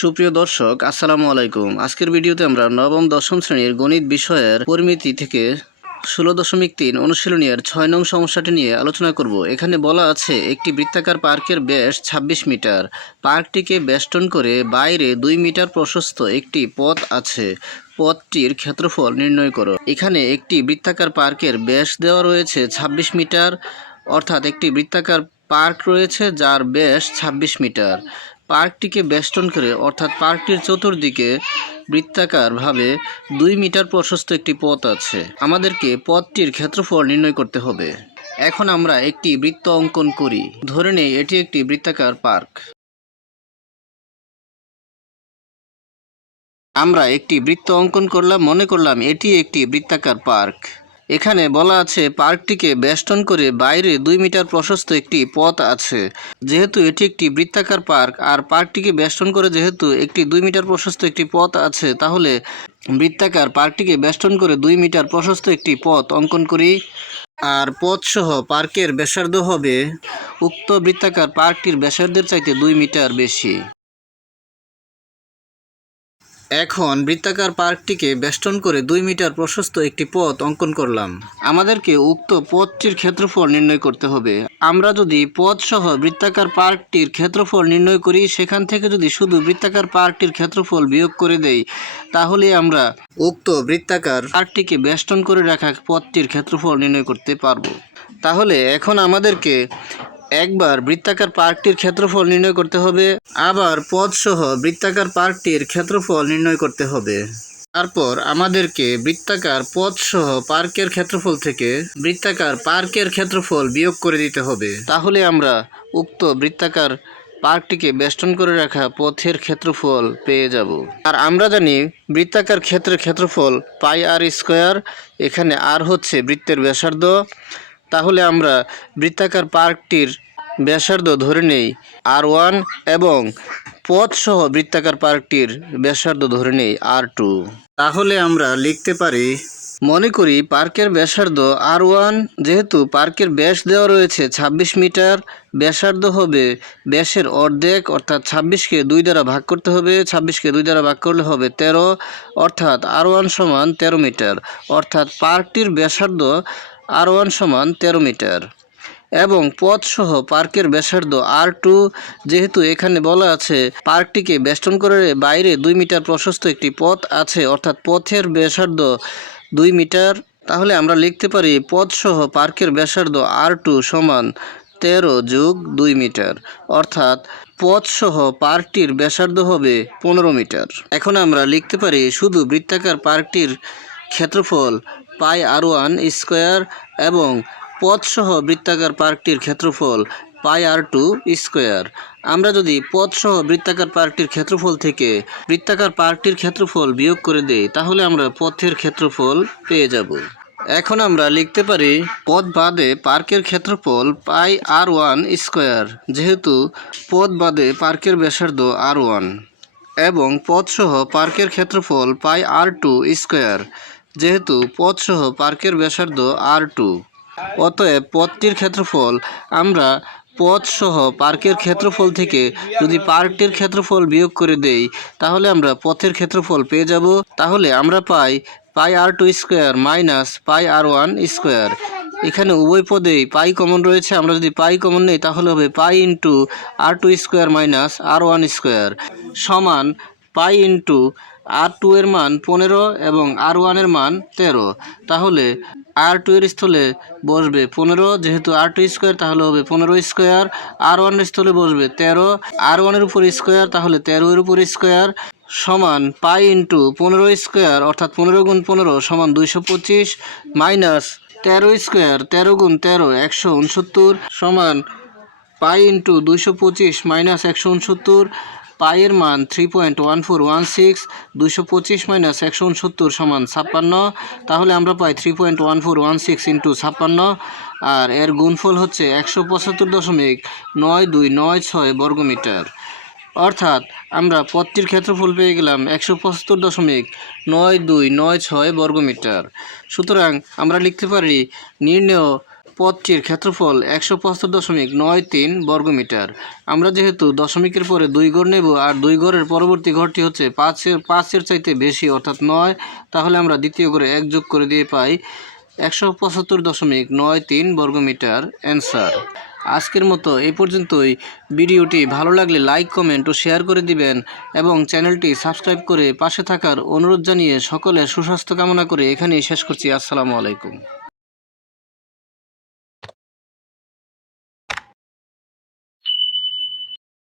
সুপ্রিয় দর্শক, আসসালামু আলাইকুম। আজকের ভিডিওতে আমরা নবম দশম শ্রেণীর গণিত বিষয়ের পরিমিতি থেকে 16.3 অনুশীলনীর 6 নং সমস্যাটি নিয়ে আলোচনা করব। এখানে বলা আছে একটি বৃত্তাকার পার্কের ব্যাস 26 মিটার। পার্কটিকে বেষ্টন করে বাইরে 2 মিটার প্রশস্ত একটি পথ আছে। পথটির ক্ষেত্রফল নির্ণয় করো। এখানে একটি বৃত্তাকার পার্কের ব্যাস দেওয়া রয়েছে 26 মিটার, অর্থাৎ একটি বৃত্তাকার পার্ক রয়েছে যার ব্যাস 26 মিটার। পার্কটিকে বেষ্টন করে অর্থাৎ পার্কটির চতুর্দিকে বৃত্তাকারভাবে 2 মিটার প্রশস্ত একটি পথ আছে। আমাদেরকে পথটির ক্ষেত্রফল নির্ণয় করতে হবে। এখন আমরা একটি বৃত্ত অঙ্কন করি। ধরে নেই এটি একটি বৃত্তাকার পার্ক। আমরা একটি বৃত্ত অঙ্কন করলাম, মনে করলাম এটি একটি বৃত্তাকার পার্ক। এখানে বলা আছে পার্কটিকে বেষ্টন করে বাইরে 2 মিটার প্রশস্ত একটি পথ আছে। যেহেতু এটি একটি বৃত্তাকার পার্ক আর পার্কটিকে বেষ্টন করে যেহেতু একটি 2 মিটার প্রশস্ত একটি পথ আছে, তাহলে বৃত্তাকার পার্কটিকে বেষ্টন করে 2 মিটার প্রশস্ত একটি পথ অঙ্কন করি। আর পথসহ পার্কের ব্যাসার্ধ হবে উক্ত বৃত্তাকার পার্কটির ব্যাসার্ধের চাইতে 2 মিটার বেশি। এখন বৃত্তাকার পার্কটিকে বেষ্টন করে 2 মিটার প্রশস্ত একটি পথ অঙ্কন করলাম। আমাদেরকে উক্ত পথটির ক্ষেত্রফল নির্ণয় করতে হবে। আমরা যদি পথ সহ বৃত্তাকার পার্কটির ক্ষেত্রফল নির্ণয় করি, সেখান থেকে যদি শুধু বৃত্তাকার পার্কটির ক্ষেত্রফল বিয়োগ করে দেই, তাহলে আমরা উক্ত বৃত্তাকার পার্কটিকে বেষ্টন করে রাখা পথটির ক্ষেত্রফল নির্ণয় করতে পারবো। তাহলে এখন আমাদেরকে একবার বৃত্তাকার পার্কটির ক্ষেত্রফল নির্ণয় করতে হবে, আবার পথসহ বৃত্তাকার পার্কটির ক্ষেত্রফল নির্ণয় করতে হবে। তারপর আমাদেরকে বৃত্তাকার পথসহ পার্কের ক্ষেত্রফল থেকে বৃত্তাকার পার্কের ক্ষেত্রফল বিয়োগ করে দিতে হবে। তাহলে আমরা উক্ত বৃত্তাকার পার্কটিকে বেষ্টন করে রাখা পথের ক্ষেত্রফল পেয়ে যাব। আর আমরা জানি বৃত্তাকার ক্ষেত্রফল πr²। এখানে আর হচ্ছে বৃত্তের ব্যাসার্ধ। তাহলে আমরা বৃত্তাকার পার্কটির ব্যাসার্ধ ধরে নেই r1 এবং পথসহ বৃত্তাকার পার্কটির ব্যাসার্ধ ধরে নেই r2। তাহলে আমরা লিখতে পারি, মনে করি পার্কের ব্যাসার্ধ r1, যেহেতু পার্কের ব্যাস দেওয়া রয়েছে 26 মিটার, ব্যাসার্ধ হবে ব্যাসের অর্ধেক, অর্থাৎ 26কে 2 দ্বারা ভাগ করতে হবে। 26কে 2 দ্বারা ভাগ করলে হবে 13, অর্থাৎ r1 সমান 13 মিটার, অর্থাৎ পার্কটির ব্যাসার্ধ r1 সমান 13 মিটার। এবং পথসহ পার্কের ব্যাসার্ধ r2, যেহেতু এখানে বলা আছে পার্কটিকে বেষ্টন করে বাইরে 2 মিটার প্রশস্ত একটি পথ আছে, অর্থাৎ পথের ব্যাসার্ধ 2 মিটার। তাহলে আমরা লিখতে পারি পথসহ পার্কের ব্যাসার্ধ r2 সমান 13 যোগ 2 মিটার, অর্থাৎ পথসহ পার্কটির ব্যাসার্ধ হবে 15 মিটার। এখন আমরা লিখতে পারি শুধু বৃত্তাকার পার্কটির ক্ষেত্রফল πr1² এবং পথসহ বৃত্তাকার পার্কটির ক্ষেত্রফল πr2²। আমরা যদি পথসহ বৃত্তাকার পার্কটির ক্ষেত্রফল থেকে বৃত্তাকার পার্কটির ক্ষেত্রফল বিয়োগ করে দেই, তাহলে আমরা পথের ক্ষেত্রফল পেয়ে যাব। এখন আমরা লিখতে পারি পথ বাদে পার্কের ক্ষেত্রফল πr1², যেহেতু পথ বাদে পার্কের ব্যাসার্ধ r1, এবং পথসহ পার্কের ক্ষেত্রফল πr2², যেহেতু পথসহ পার্কের ব্যাসার্ধ r2। অতএব পথটির ক্ষেত্রফল আমরা পথসহ পার্কের ক্ষেত্রফল থেকে যদি পার্কটির ক্ষেত্রফল বিয়োগ করে দেই, তাহলে আমরা পথের ক্ষেত্রফল পেয়ে যাব। তাহলে আমরা পাই πr2² মাইনাস πr1²। এখানে উভয় পদেই পাই কমন রয়েছে। আমরা যদি পাই কমন নেই, তাহলে হবে π × r2² মাইনাস r1² সমান π × r2 এর মান 15 এবং r1 এর মান 13। তাহলে r2 এর স্থলে বসবে 15, যেহেতু r2², তাহলে হবে 15²। r1 এর স্থলে বসবে 13, r1 এর উপর স্কোয়ার, তাহলে 13 এর উপর স্কোয়ার সমান π × 15², অর্থাৎ 15 × 15 সমান 225 মাইনাস 13², 13 × 13 169 সমান π × 225 মাইনাস 169। পাই এর মান 3.1416, 225 মাইনাস 169 সমান 56। তাহলে আমরা পাই 3.1416 × 56, আর এর গুণফল হচ্ছে 175.9296 বর্গমিটার। অর্থাৎ আমরা পথটির ক্ষেত্রফল পেয়ে গেলাম 175.9296 বর্গমিটার। সুতরাং আমরা লিখতে পারি নির্ণেয় পথটির ক্ষেত্রফল 175.93 বর্গমিটার। আমরা যেহেতু দশমিকের পরে 2 ঘর নেব আর 2 ঘরের পরবর্তী ঘরটি হচ্ছে 5-এর চাইতে বেশি অর্থাৎ 9, তাহলে আমরা দ্বিতীয় ঘরে 1 যোগ করে দিয়ে পাই 175.93 বর্গমিটার অ্যান্সার। আজকের মতো এই পর্যন্তই। ভিডিওটি ভালো লাগলে লাইক, কমেন্ট ও শেয়ার করে দিবেন এবং চ্যানেলটি সাবস্ক্রাইব করে পাশে থাকার অনুরোধ জানিয়ে সকলের সুস্বাস্থ্য কামনা করে এখানেই শেষ করছি। আসসালামু আলাইকুম।